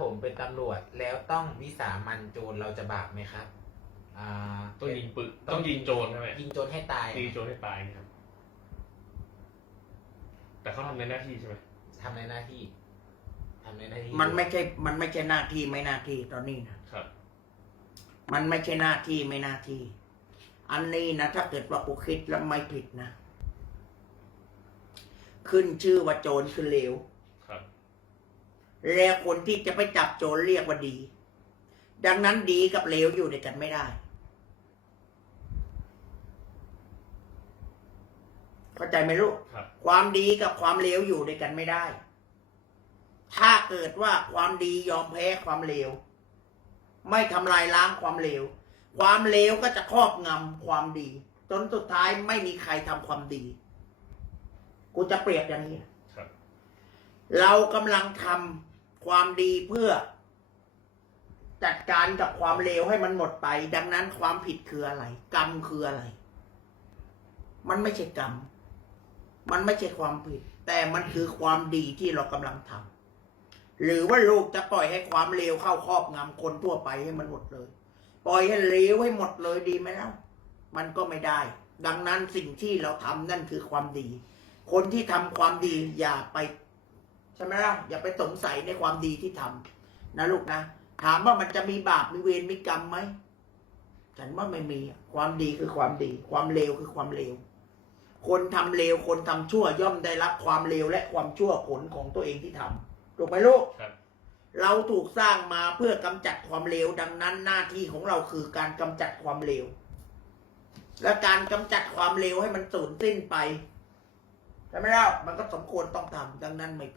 ผมเป็นตำรวจแล้วต้องวิสามันโจรเราจะบาปไหมครับอ่าต้องยิงปืนต้องยิงโจรใช่ไหมยิงโจรให้ตายยิงโจรให้ตายนะครับ แต่เขาทำในหน้าที่ใช่ไหมทำในหน้าที่ทำในหน้าที่มันไม่ใช่ มันไม่ใช่หน้าที่ไม่หน้าที่ตอนนี้นะครับ มันไม่ใช่หน้าที่ไม่หน้าที่ อันนี้นะถ้าเกิดว่ากูคิดแล้วไม่ผิดนะ ขึ้นชื่อว่าโจรคือเลวครับ แล้วคนที่จะไปจับโจรเรียกว่าดี ดังนั้นดีกับเลวอยู่ด้วยกันไม่ได้ เข้าใจไหมลูกครับความดีกับความเลวอยู่ด้วยกันไม่ได้ ถ้าเกิดว่าความดียอมแพ้ความเลว ไม่ทำลายล้างความเลว ความเลวก็จะครอบงำความดี จนสุดท้ายไม่มีใครทำความดี กูจะเปรียบอย่างนี้ครับ เรากำลังทำความดีเพื่อ จัดการกับความเลวให้มันหมดไป ดังนั้นความผิดคืออะไร กรรมคืออะไร มันไม่ใช่กรรม มันไม่ใช่ความผิด แต่มันคือความดีที่เรากำลังทำหรือว่าลูกจะปล่อยให้ความเลวเข้าครอบงำคนทั่วไปให้มันหมดเลย ปล่อยให้เลวให้หมดเลยดีไหมล่ะมันก็ไม่ได้ ดังนั้นสิ่งที่เราทำนั่นคือความดี คนที่ทำความดีอย่าไป ใช่ไหมล่ะอย่าไปสงสัยในความดีที่ทำนะลูกนะถามว่ามันจะมีบาปมีเวรมีกรรมไหมฉันว่าไม่มีอะความดีคือความดี ความเลวคือความเลวคนทำเลวคนทำชั่วย่อมได้รับความเลวและความชั่วผลของตัวเองที่ทำถูกไหมลูกครับเราถูกสร้างมาเพื่อกำจัดความเลวดังนั้นหน้าที่ของเราคือการกำจัดความเลวและการกำจัดความเลวให้มันสูญสิ้นไปใช่ไหมล่ะมันก็สมควรต้องทำดังนั้นไม่